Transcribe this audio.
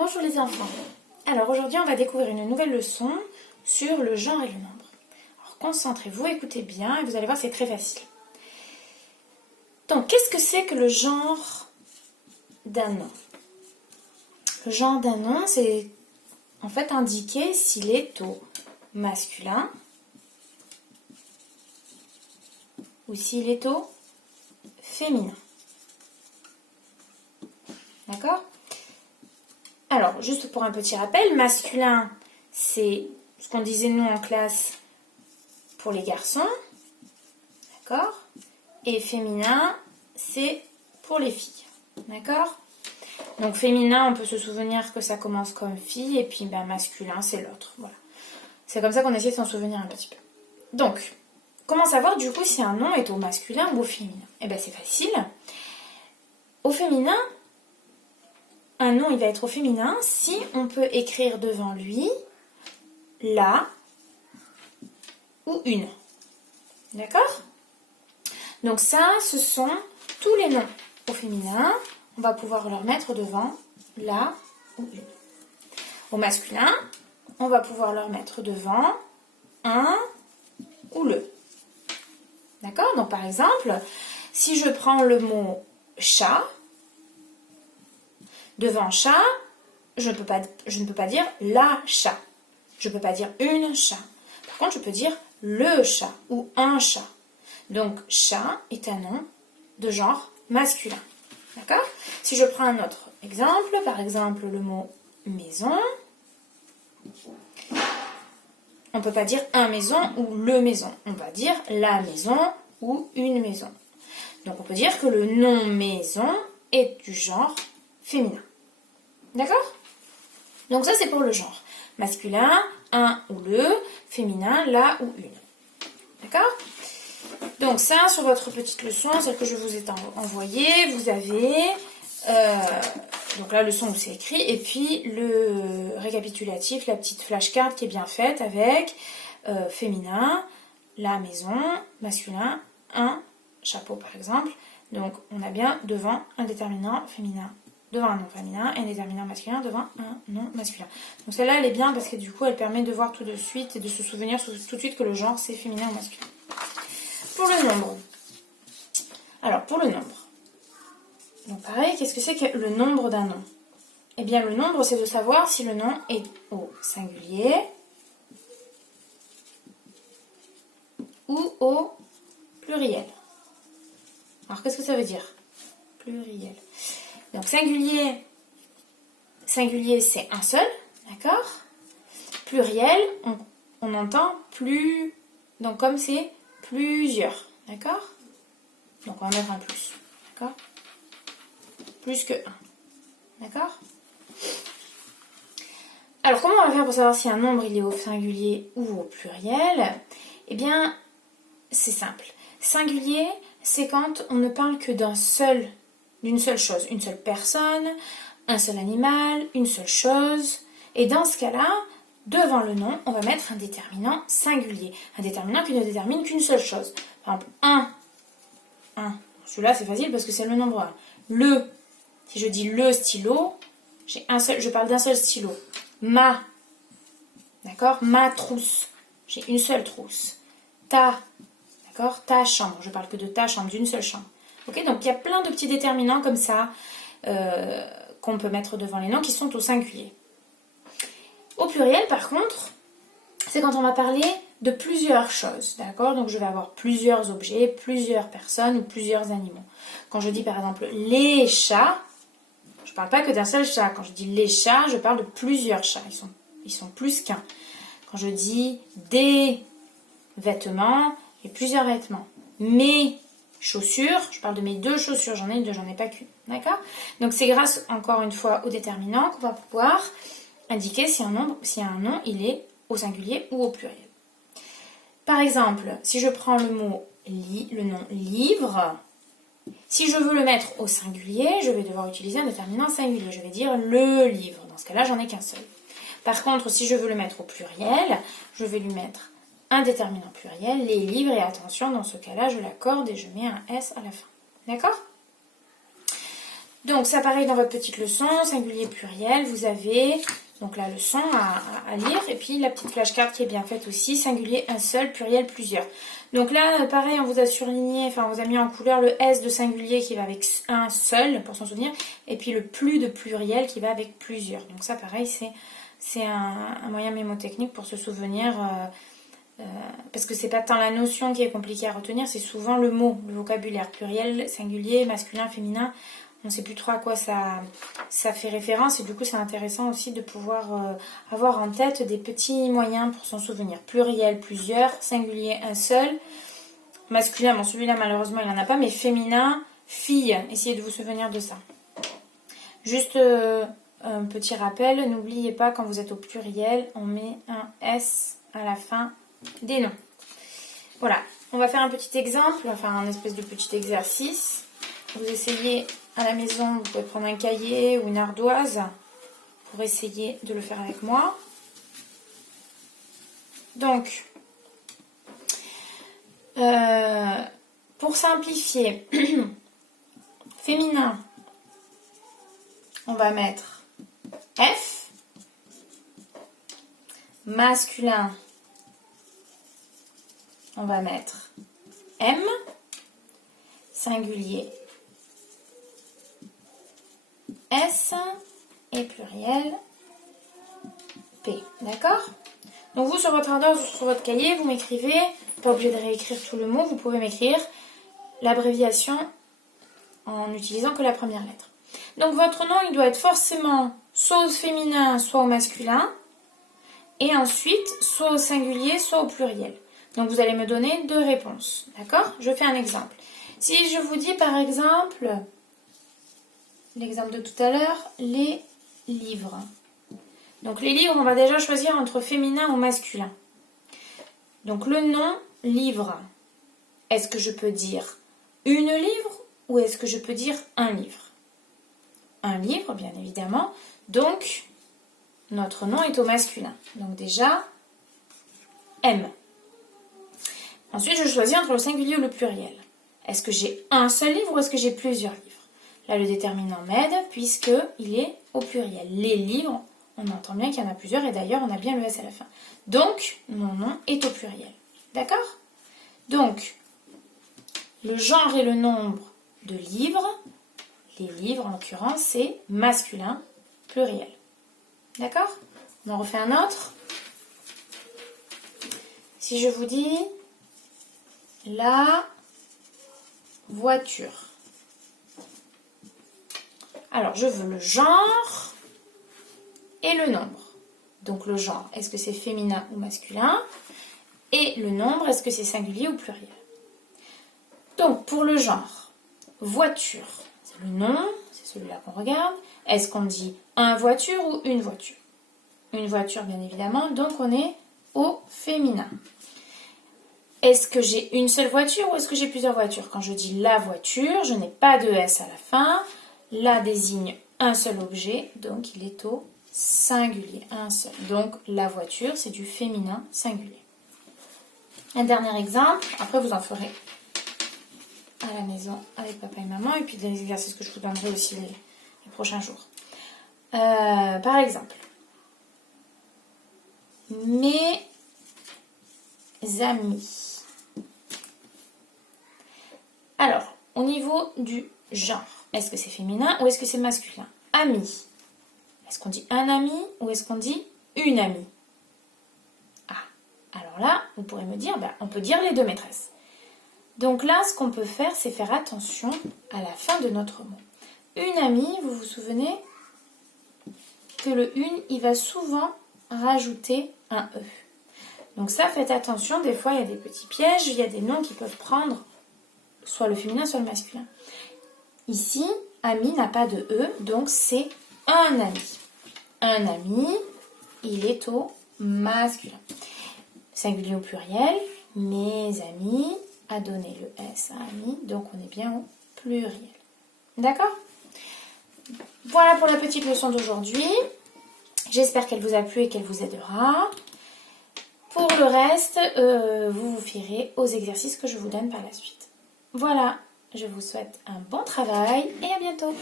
Bonjour les enfants. Alors aujourd'hui on va découvrir une nouvelle leçon sur le genre et le nombre. Alors concentrez-vous, écoutez bien et vous allez voir c'est très facile. Donc qu'est-ce que c'est que le genre d'un nom? Le genre d'un nom c'est en fait indiquer s'il est au masculin ou s'il est au féminin. D'accord ? Alors, juste pour un petit rappel, masculin, c'est ce qu'on disait nous en classe pour les garçons. D'accord ? Et féminin, c'est pour les filles. D'accord ? Donc, féminin, on peut se souvenir que ça commence comme fille, et puis masculin, c'est l'autre. Voilà. C'est comme ça qu'on essaie de s'en souvenir un petit peu. Donc, comment savoir du coup si un nom est au masculin ou au féminin ? Eh bien, c'est facile. Au féminin, un nom, il va être au féminin si on peut écrire devant lui la ou une. D'accord ? Donc ça, ce sont tous les noms au féminin. On va pouvoir leur mettre devant la ou une. Au masculin, on va pouvoir leur mettre devant un ou le. D'accord ? Donc par exemple, si je prends le mot chat, devant chat, je ne peux pas dire la chat. Je ne peux pas dire une chat. Par contre, je peux dire le chat ou un chat. Donc, chat est un nom de genre masculin. D'accord ? Si je prends un autre exemple, par exemple le mot maison, on ne peut pas dire un maison ou le maison. On va dire la maison ou une maison. Donc, on peut dire que le nom maison est du genre féminin. D'accord ? Donc ça, c'est pour le genre. Masculin, un ou le, féminin, la ou une. D'accord ? Donc ça, sur votre petite leçon, celle que je vous ai envoyée, vous avez donc la leçon où c'est écrit, et puis le récapitulatif, la petite flashcard qui est bien faite avec féminin, la maison, masculin, un chapeau par exemple. Donc on a bien devant un déterminant féminin, devant un nom féminin et un déterminant masculin devant un nom masculin. Donc celle-là, elle est bien parce que du coup, elle permet de voir tout de suite et de se souvenir tout de suite que le genre, c'est féminin ou masculin. Pour le nombre. Alors, pour le nombre. Donc pareil, qu'est-ce que c'est que le nombre d'un nom ? Eh bien, le nombre, c'est de savoir si le nom est au singulier ou au pluriel. Alors, qu'est-ce que ça veut dire ? Pluriel. Donc, singulier, c'est un seul, d'accord ? Pluriel, on entend plus, donc comme c'est plusieurs, d'accord ? Donc, on va mettre un plus, d'accord ? Plus que un, d'accord ? Alors, comment on va faire pour savoir si un nombre, il est au singulier ou au pluriel ? Eh bien, c'est simple. Singulier, c'est quand on ne parle que d'une seule chose, une seule personne, un seul animal, une seule chose. Et dans ce cas-là, devant le nom, on va mettre un déterminant singulier. Un déterminant qui ne détermine qu'une seule chose. Par exemple, un. Celui-là, c'est facile parce que c'est le nombre 1. Le. Si je dis le stylo, je parle d'un seul stylo. Ma. D'accord ? Ma trousse. J'ai une seule trousse. Ta. D'accord ? Ta chambre. Je parle que de ta chambre, d'une seule chambre. Ok ? Donc, il y a plein de petits déterminants comme ça qu'on peut mettre devant les noms qui sont au singulier. Au pluriel, par contre, c'est quand on va parler de plusieurs choses. D'accord ? Donc, je vais avoir plusieurs objets, plusieurs personnes ou plusieurs animaux. Quand je dis, par exemple, les chats, je ne parle pas que d'un seul chat. Quand je dis les chats, je parle de plusieurs chats. Ils sont plus qu'un. Quand je dis des vêtements, il y a plusieurs vêtements. Mes chaussures, je parle de mes 2 chaussures, j'en ai une, j'en ai pas qu'une. D'accord ? Donc c'est grâce, encore une fois, au déterminant qu'on va pouvoir indiquer si un nom, il est au singulier ou au pluriel. Par exemple, si je prends le nom livre, si je veux le mettre au singulier, je vais devoir utiliser un déterminant singulier. Je vais dire le livre. Dans ce cas-là, j'en ai qu'un seul. Par contre, si je veux le mettre au pluriel, je vais lui mettre un déterminant pluriel, les livres, et attention, dans ce cas-là, je l'accorde et je mets un S à la fin. D'accord ? Donc, ça pareil dans votre petite leçon, singulier, pluriel, vous avez donc la leçon à lire. Et puis, la petite flashcard qui est bien faite aussi, singulier, un seul, pluriel, plusieurs. Donc là, pareil, on vous a surligné, enfin, on vous a mis en couleur le S de singulier qui va avec un seul, pour s'en souvenir. Et puis, le plus de pluriel qui va avec plusieurs. Donc ça, pareil, c'est un moyen mémotechnique pour se souvenir... parce que c'est pas tant la notion qui est compliquée à retenir, c'est souvent le mot, le vocabulaire, pluriel, singulier, masculin, féminin. On ne sait plus trop à quoi ça fait référence et du coup c'est intéressant aussi de pouvoir avoir en tête des petits moyens pour s'en souvenir. Pluriel, plusieurs, singulier, un seul. Masculin, bon celui-là malheureusement il n'en a pas, mais féminin, fille. Essayez de vous souvenir de ça. Juste un petit rappel, n'oubliez pas quand vous êtes au pluriel, on met un S à la fin des noms. Voilà, on va faire un petit exemple, on va faire un espèce de petit exercice. Vous essayez à la maison, vous pouvez prendre un cahier ou une ardoise pour essayer de le faire avec moi. Donc, pour simplifier, féminin, on va mettre F. Masculin, on va mettre M. Singulier, S. Et pluriel, P. D'accord? Donc vous, sur votre ardoise ou sur votre cahier, vous m'écrivez, pas obligé de réécrire tout le mot, vous pouvez m'écrire l'abréviation en n'utilisant que la première lettre. Donc votre nom, il doit être forcément soit au féminin, soit au masculin, et ensuite soit au singulier, soit au pluriel. Donc vous allez me donner 2 réponses, d'accord? Je fais un exemple. Si je vous dis par exemple, l'exemple de tout à l'heure, les livres. Donc les livres, on va déjà choisir entre féminin ou masculin. Donc le nom, livre. Est-ce que je peux dire une livre ou est-ce que je peux dire un livre? Un livre, bien évidemment. Donc, notre nom est au masculin. Donc déjà, M. Ensuite, je choisis entre le singulier ou le pluriel. Est-ce que j'ai un seul livre ou est-ce que j'ai plusieurs livres? Là, le déterminant m'aide puisqu'il est au pluriel. Les livres, on entend bien qu'il y en a plusieurs et d'ailleurs, on a bien le S à la fin. Donc, mon nom est au pluriel. D'accord? Donc, le genre et le nombre de livres, les livres en l'occurrence, c'est masculin, pluriel. D'accord? On en refait un autre. Si je vous dis la voiture. Alors, je veux le genre et le nombre. Donc, le genre, est-ce que c'est féminin ou masculin? Et le nombre, est-ce que c'est singulier ou pluriel? Donc, pour le genre, voiture, c'est le nom, c'est celui-là qu'on regarde. Est-ce qu'on dit un voiture ou une voiture? Une voiture, bien évidemment, donc on est au féminin. Est-ce que j'ai une seule voiture ou est-ce que j'ai plusieurs voitures? Quand je dis la voiture, je n'ai pas de S à la fin. La désigne un seul objet, donc il est au singulier, un seul. Donc la voiture, c'est du féminin singulier. Un dernier exemple, après vous en ferez à la maison avec papa et maman, et puis des exercices que je vous donnerai aussi les prochains jours. Par exemple, mes amis. Alors, au niveau du genre, est-ce que c'est féminin ou est-ce que c'est masculin? Ami. Est-ce qu'on dit un ami ou est-ce qu'on dit une amie? Ah, alors là, vous pourrez me dire, on peut dire les deux maîtresses. Donc là, ce qu'on peut faire, c'est faire attention à la fin de notre mot. Une amie, vous vous souvenez que le une, il va souvent rajouter un E. Donc ça, faites attention, des fois, il y a des petits pièges, il y a des noms qui peuvent prendre soit le féminin, soit le masculin. Ici, ami n'a pas de E, donc c'est un ami. Un ami, il est au masculin. Singulier au pluriel, mes amis a donné le S à ami, donc on est bien au pluriel. D'accord? Voilà pour la petite leçon d'aujourd'hui. J'espère qu'elle vous a plu et qu'elle vous aidera. Pour le reste, vous vous fierez aux exercices que je vous donne par la suite. Voilà. Je vous souhaite un bon travail et à bientôt.